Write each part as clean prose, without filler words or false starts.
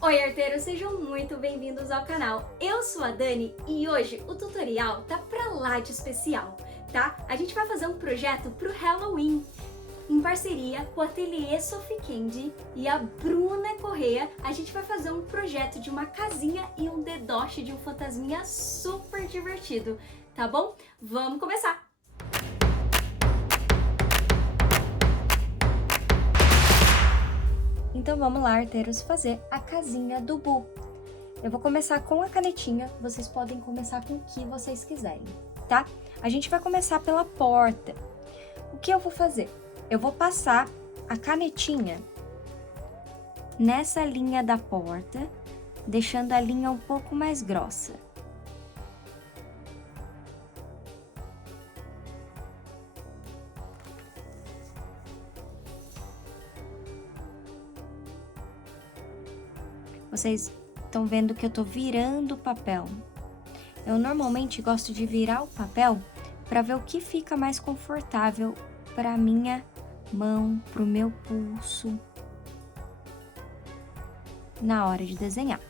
Oi, arteiros, sejam muito bem-vindos ao canal. Eu sou a Dani e hoje o tutorial tá pra lá de especial, tá? A gente vai fazer um projeto pro Halloween, em parceria com o Ateliê Sophie Candy e a Bruna Correia. A gente vai fazer um projeto de uma casinha e um dedoche de um fantasminha super divertido, tá bom? Vamos começar! Então vamos lá, arteiros, fazer a casinha do Bu. Eu vou começar com a canetinha, vocês podem começar com o que vocês quiserem, tá? A gente vai começar pela porta. O que eu vou fazer? Eu vou passar a canetinha nessa linha da porta, deixando a linha um pouco mais grossa. Vocês estão vendo que eu tô virando o papel. Eu normalmente gosto de virar o papel para ver o que fica mais confortável para minha mão, para o meu pulso, na hora de desenhar.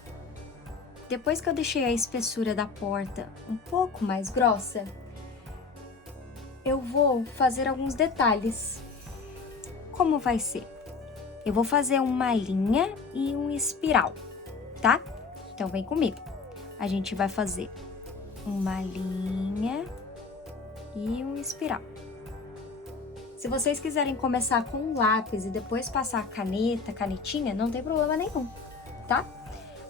Depois que eu deixei a espessura da porta um pouco mais grossa, eu vou fazer alguns detalhes. Como vai ser? Eu vou fazer uma linha e um espiral, tá? Então vem comigo. A gente vai fazer uma linha e um espiral. Se vocês quiserem começar com um lápis e depois passar a canetinha, não tem problema nenhum, tá?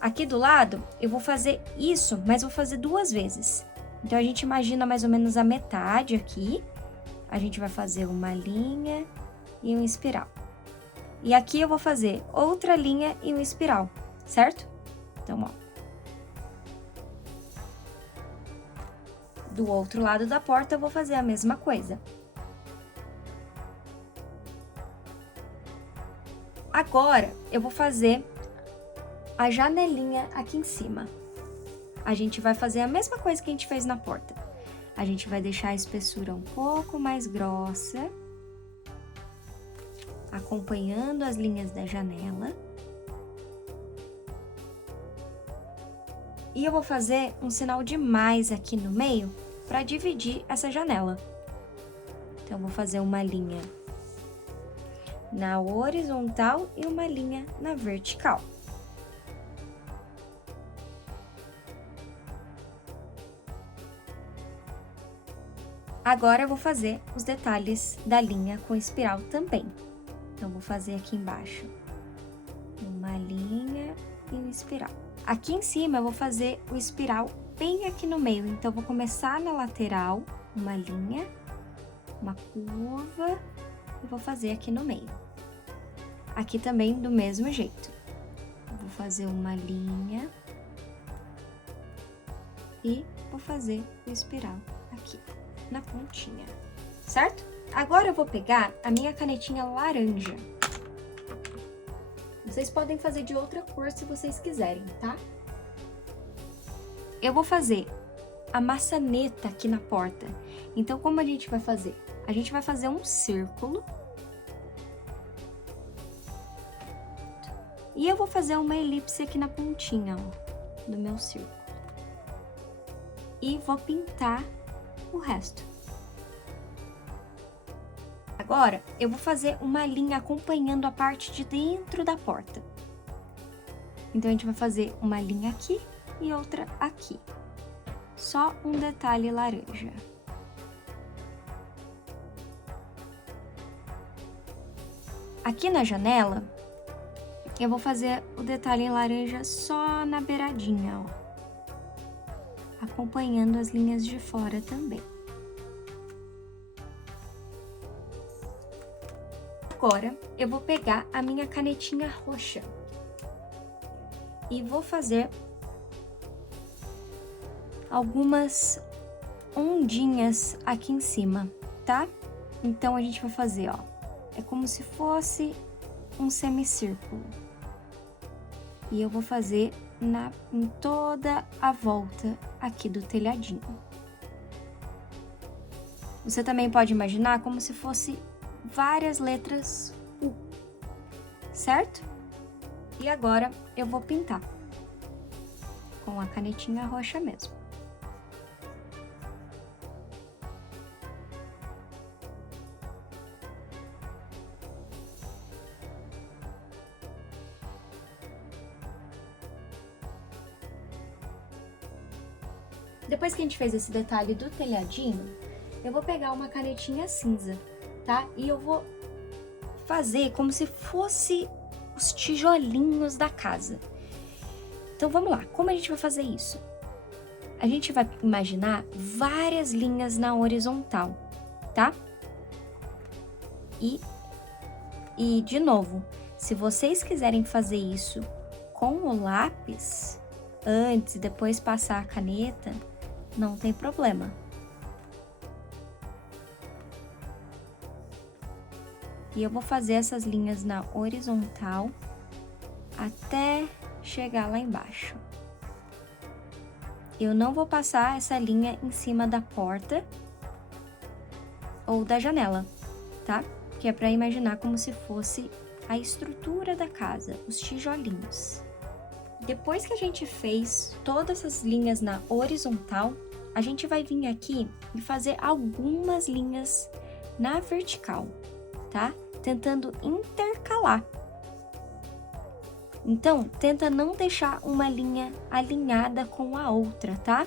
Aqui do lado, eu vou fazer isso, mas vou fazer 2 vezes. Então, a gente imagina mais ou menos a metade aqui. A gente vai fazer uma linha e um espiral. E aqui eu vou fazer outra linha e um espiral, certo? Então, ó. Do outro lado da porta, eu vou fazer a mesma coisa. Agora, eu vou fazer a janelinha aqui em cima. A gente vai fazer a mesma coisa que a gente fez na porta. A gente vai deixar a espessura um pouco mais grossa, acompanhando as linhas da janela. E eu vou fazer um sinal de mais aqui no meio para dividir essa janela. Então, eu vou fazer uma linha na horizontal e uma linha na vertical. Agora eu vou fazer os detalhes da linha com espiral também. Então, vou fazer aqui embaixo uma linha e um espiral. Aqui em cima eu vou fazer o espiral bem aqui no meio. Então, vou começar na lateral, uma linha, uma curva e vou fazer aqui no meio. Aqui também do mesmo jeito. Vou fazer uma linha e vou fazer o espiral aqui na pontinha, certo? Agora eu vou pegar a minha canetinha laranja. Vocês podem fazer de outra cor se vocês quiserem, tá? Eu vou fazer a maçaneta aqui na porta. Então, como a gente vai fazer? A gente vai fazer um círculo. E eu vou fazer uma elipse aqui na pontinha, ó, do meu círculo. E vou pintar o resto. Agora, eu vou fazer uma linha acompanhando a parte de dentro da porta. Então, a gente vai fazer uma linha aqui e outra aqui. Só um detalhe laranja. Aqui na janela, eu vou fazer o detalhe em laranja só na beiradinha, ó. Acompanhando as linhas de fora também. Agora, eu vou pegar a minha canetinha roxa e vou fazer algumas ondinhas aqui em cima, tá? Então, a gente vai fazer, ó, é como se fosse um semicírculo. E eu vou fazer em toda a volta aqui do telhadinho. Você também pode imaginar como se fosse várias letras U, certo? E agora eu vou pintar com a canetinha roxa mesmo. Depois que a gente fez esse detalhe do telhadinho, eu vou pegar uma canetinha cinza, tá? E eu vou fazer como se fosse os tijolinhos da casa. Então vamos lá, como a gente vai fazer isso? A gente vai imaginar várias linhas na horizontal, tá? E de novo, se vocês quiserem fazer isso com o lápis, antes e depois passar a caneta, não tem problema. E eu vou fazer essas linhas na horizontal até chegar lá embaixo. Eu não vou passar essa linha em cima da porta ou da janela, tá? Que é para imaginar como se fosse a estrutura da casa, os tijolinhos. Depois que a gente fez todas essas linhas na horizontal, a gente vai vir aqui e fazer algumas linhas na vertical, tá? Tentando intercalar. Então, tenta não deixar uma linha alinhada com a outra, tá?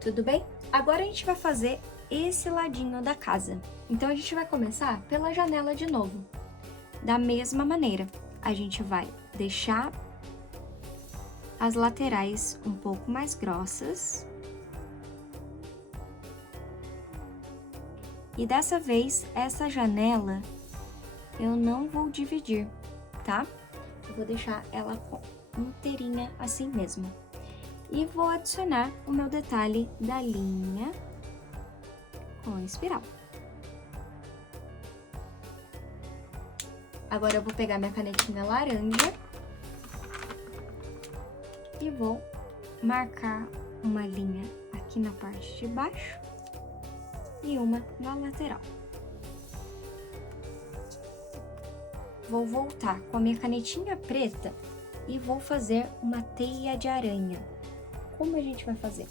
Tudo bem? Agora a gente vai fazer esse ladinho da casa. Então, a gente vai começar pela janela de novo. Da mesma maneira, a gente vai deixar as laterais um pouco mais grossas. E dessa vez, essa janela eu não vou dividir, tá? Eu vou deixar ela inteirinha assim mesmo. E vou adicionar o meu detalhe da linha com espiral. Agora eu vou pegar minha canetinha laranja e vou marcar uma linha aqui na parte de baixo e uma na lateral. Vou voltar com a minha canetinha preta e vou fazer uma teia de aranha. Como a gente vai fazer?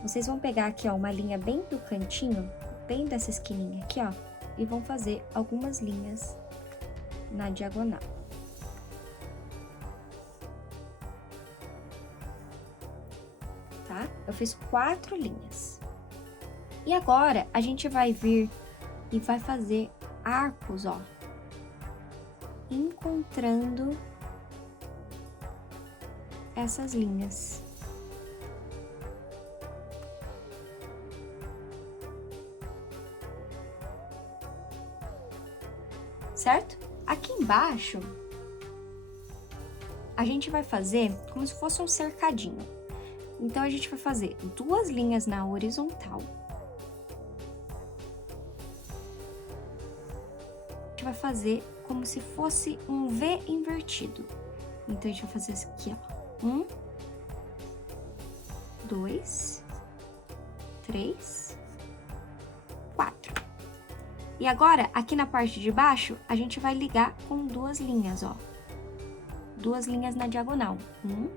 Vocês vão pegar aqui, ó, uma linha bem do cantinho, bem dessa esquininha aqui, ó, e vão fazer algumas linhas na diagonal. Tá? Eu fiz 4 linhas. E agora, a gente vai vir e vai fazer arcos, ó, encontrando essas linhas. Certo? Aqui embaixo, a gente vai fazer como se fosse um cercadinho. Então, a gente vai fazer 2 linhas na horizontal. A gente vai fazer como se fosse um V invertido. Então, a gente vai fazer isso aqui, ó. 1, 2, 3, 4. E agora, aqui na parte de baixo, a gente vai ligar com 2 linhas, ó. 2 linhas na diagonal. 1.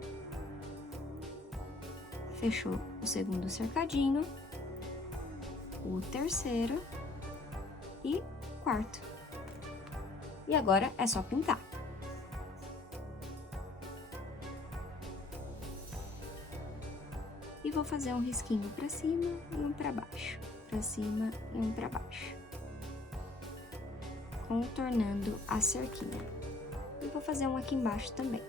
Fechou o segundo cercadinho. O terceiro. E quarto. E agora é só pintar. E vou fazer um risquinho pra cima e um pra baixo. Pra cima e um pra baixo. Contornando a cerquinha. E vou fazer um aqui embaixo também.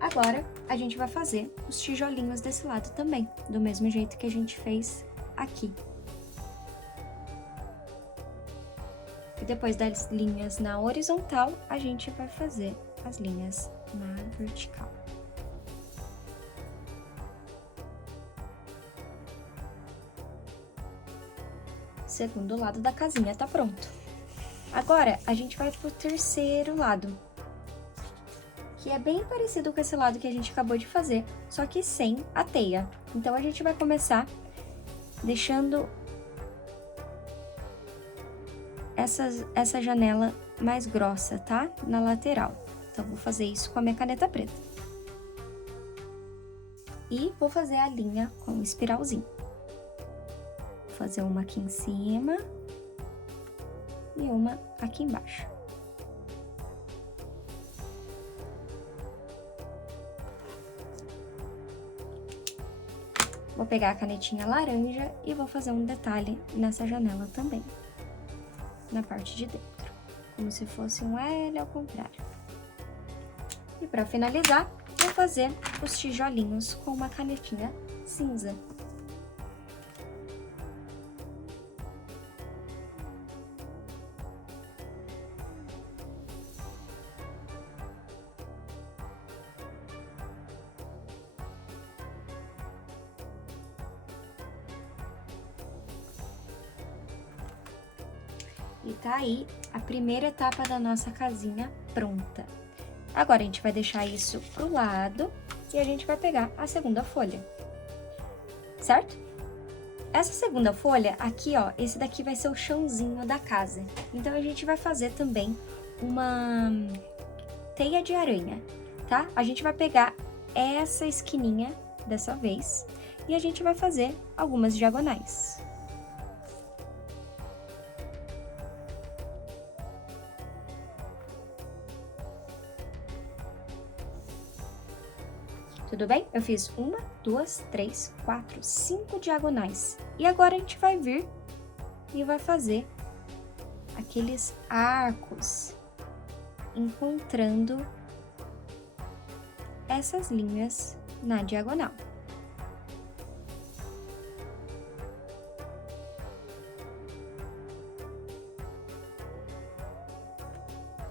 Agora, a gente vai fazer os tijolinhos desse lado também, do mesmo jeito que a gente fez aqui. E depois das linhas na horizontal, a gente vai fazer as linhas na vertical. Segundo lado da casinha tá pronto. Agora, a gente vai pro terceiro lado, que é bem parecido com esse lado que a gente acabou de fazer, só que sem a teia. Então, a gente vai começar deixando essa janela mais grossa, tá? Na lateral. Então, vou fazer isso com a minha caneta preta. E vou fazer a linha com um espiralzinho. Vou fazer uma aqui em cima e uma aqui embaixo. Vou pegar a canetinha laranja e vou fazer um detalhe nessa janela também, na parte de dentro, como se fosse um L ao contrário. E para finalizar, vou fazer os tijolinhos com uma canetinha cinza. E tá aí a primeira etapa da nossa casinha pronta. Agora, a gente vai deixar isso pro lado e a gente vai pegar a segunda folha, certo? Essa segunda folha aqui, ó, esse daqui vai ser o chãozinho da casa. Então, a gente vai fazer também uma teia de aranha, tá? A gente vai pegar essa esquininha dessa vez e a gente vai fazer algumas diagonais. Tudo bem? Eu fiz 1, 2, 3, 4, 5 diagonais. E agora a gente vai vir e vai fazer aqueles arcos, encontrando essas linhas na diagonal.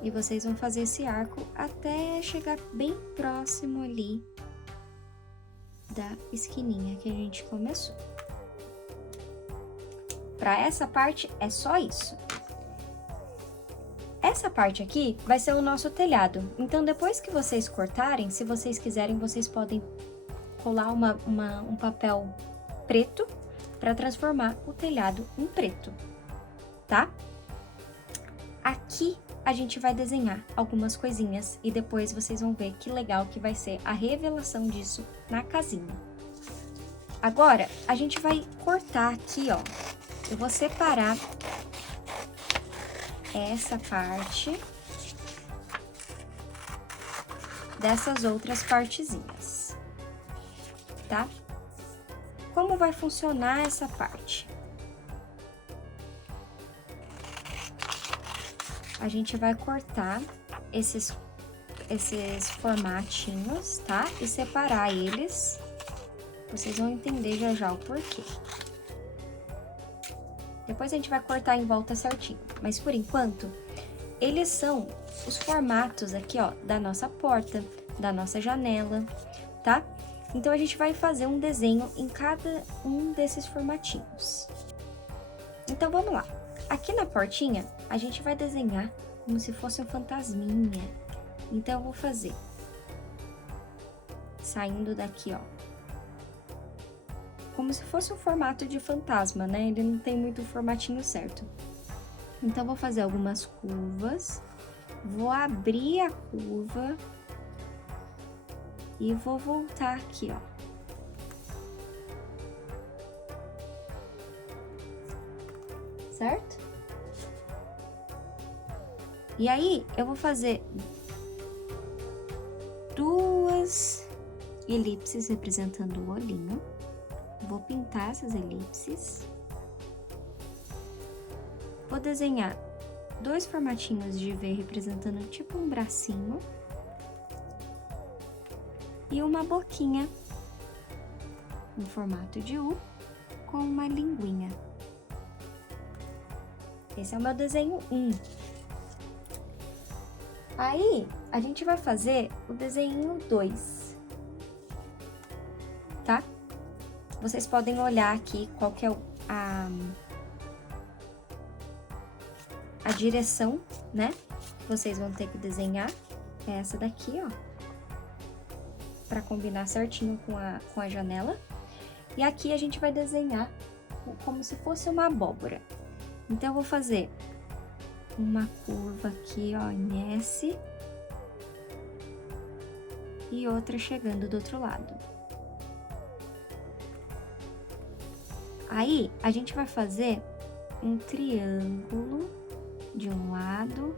E vocês vão fazer esse arco até chegar bem próximo ali da esquininha que a gente começou. Para essa parte é só isso. Essa parte aqui vai ser o nosso telhado. Então, depois que vocês cortarem, se vocês quiserem, vocês podem colar um papel preto para transformar o telhado em preto, tá? Aqui a gente vai desenhar algumas coisinhas e depois vocês vão ver que legal que vai ser a revelação disso na casinha. Agora, a gente vai cortar aqui, ó. Eu vou separar essa parte dessas outras partezinhas, tá? Como vai funcionar essa parte? A gente vai cortar esses formatinhos, tá? E separar eles. Vocês vão entender já já o porquê. Depois a gente vai cortar em volta certinho. Mas por enquanto, eles são os formatos aqui, ó, da nossa porta, da nossa janela, tá? Então, a gente vai fazer um desenho em cada um desses formatinhos. Então, vamos lá. Aqui na portinha, a gente vai desenhar como se fosse um fantasminha. Então, eu vou fazer saindo daqui, ó, como se fosse um formato de fantasma, né? Ele não tem muito o formatinho certo. Então, vou fazer algumas curvas, vou abrir a curva e vou voltar aqui, ó. Certo? E aí, eu vou fazer duas elipses representando o olhinho. Vou pintar essas elipses. Vou desenhar dois formatinhos de V representando tipo um bracinho. E uma boquinha em formato de U com uma linguinha. Esse é o meu desenho 1. Aí, a gente vai fazer o desenho 2, tá? Vocês podem olhar aqui qual que é a direção, né? Vocês vão ter que desenhar essa daqui, ó. para combinar certinho com a janela. E aqui a gente vai desenhar como se fosse uma abóbora. Então, eu vou fazer uma curva aqui, ó, em S. E outra chegando do outro lado. Aí, a gente vai fazer um triângulo de um lado,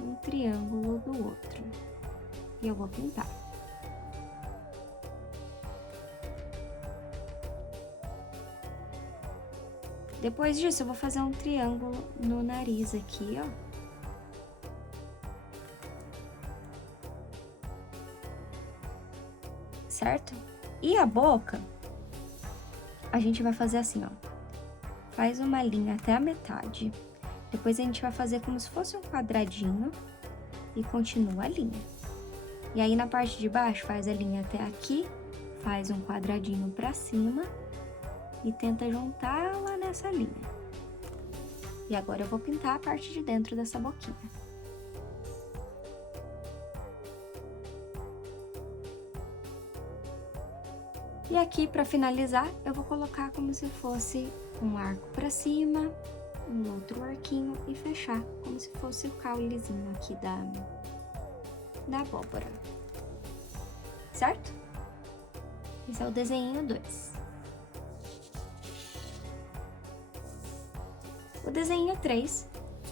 um triângulo do outro. E eu vou pintar. Depois disso, eu vou fazer um triângulo no nariz aqui, ó. Certo? E a boca, a gente vai fazer assim, ó. Faz uma linha até a metade. Depois a gente vai fazer como se fosse um quadradinho e continua a linha. E aí, na parte de baixo, faz a linha até aqui, faz um quadradinho pra cima e tenta juntar lá nessa linha. E agora eu vou pintar a parte de dentro dessa boquinha. E aqui, pra finalizar, eu vou colocar como se fosse um arco pra cima, um outro arquinho e fechar como se fosse o caulezinho aqui da abóbora. Certo? Esse é o desenho 2. O desenho 3,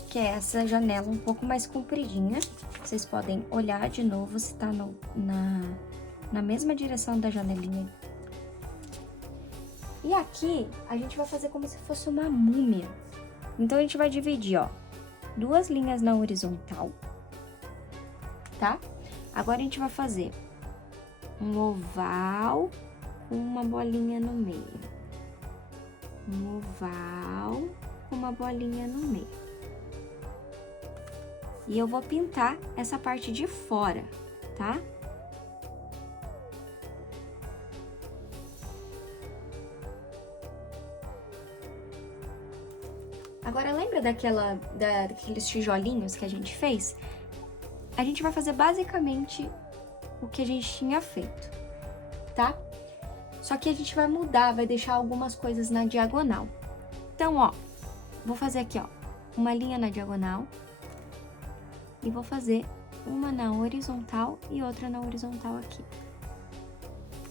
que é essa janela um pouco mais compridinha. Vocês podem olhar de novo se tá na mesma direção da janelinha. E aqui, a gente vai fazer como se fosse uma múmia. Então, a gente vai dividir, ó, 2 linhas na horizontal, tá? Agora, a gente vai fazer um oval com uma bolinha no meio. Um oval com uma bolinha no meio. E eu vou pintar essa parte de fora, tá? Agora, lembra daqueles tijolinhos que a gente fez? A gente vai fazer basicamente o que a gente tinha feito, tá? Só que a gente vai mudar, vai deixar algumas coisas na diagonal. Então, ó, vou fazer aqui, ó, uma linha na diagonal e vou fazer uma na horizontal e outra na horizontal aqui.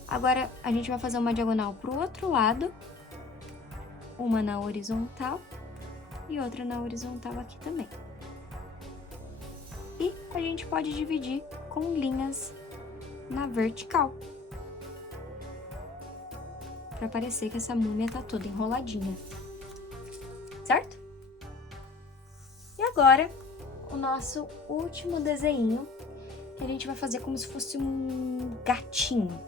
Agora, a gente vai fazer uma diagonal pro outro lado, uma na horizontal e outra na horizontal aqui também. E a gente pode dividir com linhas na vertical, para parecer que essa múmia tá toda enroladinha, certo? E agora, o nosso último desenho, que a gente vai fazer como se fosse um gatinho,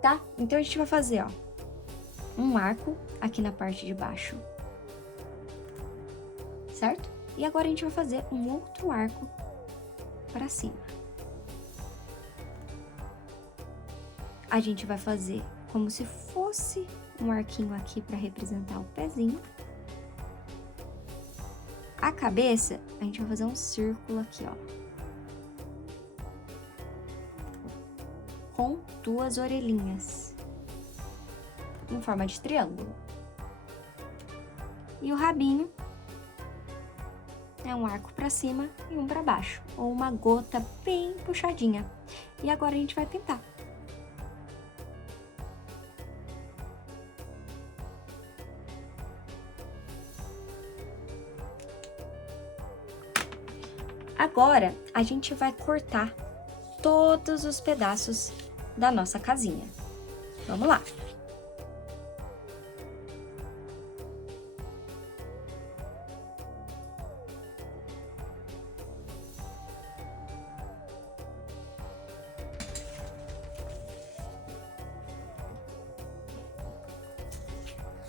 tá? Então, a gente vai fazer, ó, um arco aqui na parte de baixo, certo? E agora a gente vai fazer um outro arco para cima. A gente vai fazer como se fosse um arquinho aqui para representar o pezinho. A cabeça, a gente vai fazer um círculo aqui, ó, com 2 orelhinhas em forma de triângulo. E o rabinho é um arco para cima e um para baixo, ou uma gota bem puxadinha. E agora a gente vai pintar. Agora, a gente vai cortar todos os pedaços da nossa casinha. Vamos lá!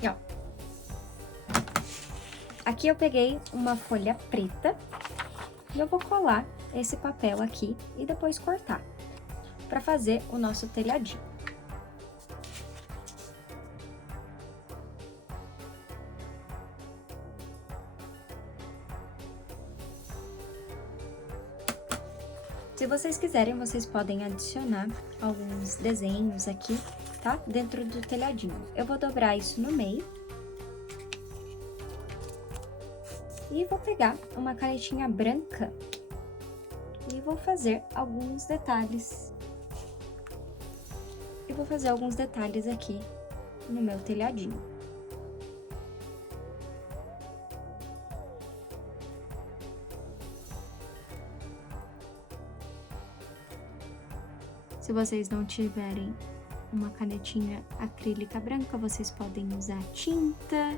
E, ó, aqui eu peguei uma folha preta e eu vou colar esse papel aqui e depois cortar para fazer o nosso telhadinho. Se vocês quiserem, vocês podem adicionar alguns desenhos aqui, tá? Dentro do telhadinho. Eu vou dobrar isso no meio. E vou pegar uma canetinha branca e vou fazer alguns detalhes. E vou fazer alguns detalhes aqui no meu telhadinho. Se vocês não tiverem uma canetinha acrílica branca, vocês podem usar tinta,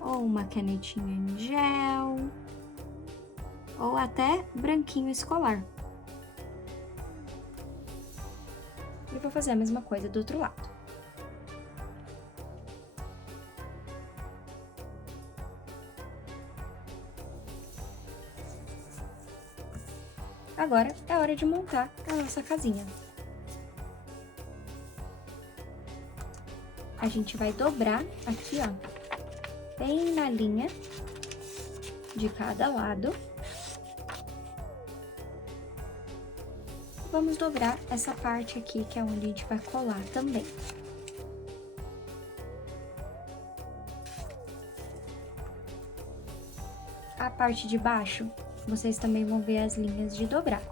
ou uma canetinha em gel, ou até branquinho escolar. E vou fazer a mesma coisa do outro lado. Agora é hora de montar a nossa casinha. A gente vai dobrar aqui, ó, bem na linha de cada lado. Vamos dobrar essa parte aqui, que é onde a gente vai colar também. A parte de baixo, vocês também vão ver as linhas de dobrar.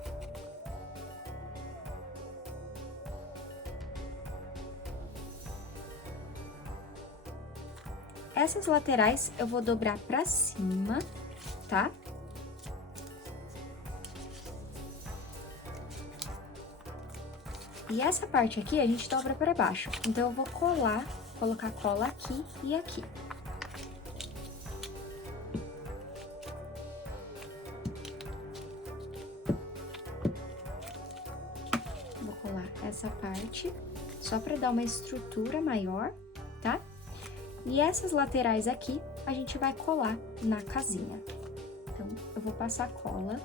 Essas laterais eu vou dobrar pra cima, tá? E essa parte aqui a gente dobra pra baixo. Então, eu vou colocar cola aqui e aqui. Vou colar essa parte, só pra dar uma estrutura maior, tá? E essas laterais aqui, a gente vai colar na casinha. Então, eu vou passar cola.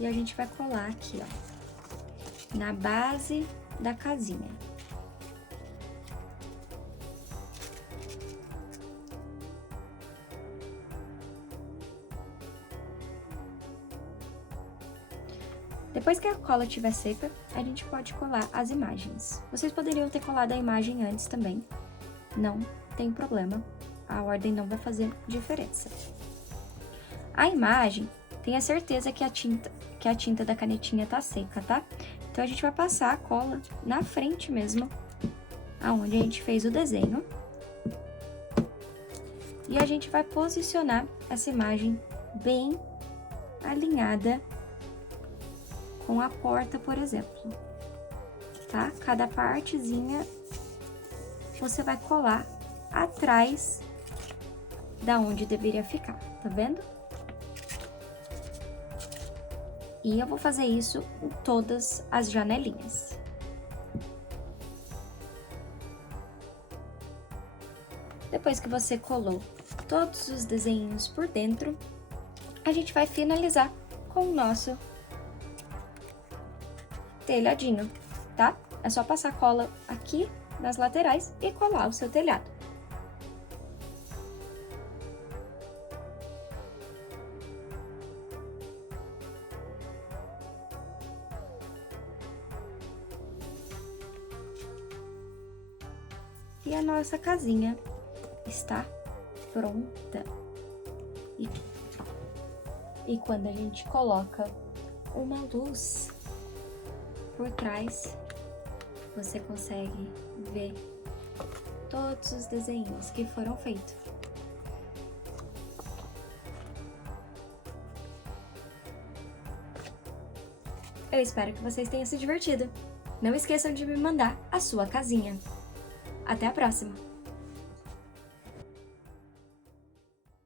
E a gente vai colar aqui, ó, na base da casinha. Depois que a cola estiver seca, a gente pode colar as imagens. Vocês poderiam ter colado a imagem antes também, não tem problema, a ordem não vai fazer diferença. A imagem, tenha certeza que a tinta da canetinha tá seca, tá? Então, a gente vai passar a cola na frente mesmo, aonde a gente fez o desenho. E a gente vai posicionar essa imagem bem alinhada com a porta, por exemplo, tá? Cada partezinha você vai colar atrás da onde deveria ficar, tá vendo? E eu vou fazer isso em todas as janelinhas. Depois que você colou todos os desenhos por dentro, a gente vai finalizar com o nosso telhadinho, tá? É só passar cola aqui nas laterais e colar o seu telhado. E a nossa casinha está pronta. E quando a gente coloca uma luz por trás, você consegue ver todos os desenhos que foram feitos. Eu espero que vocês tenham se divertido. Não esqueçam de me mandar a sua casinha. Até a próxima!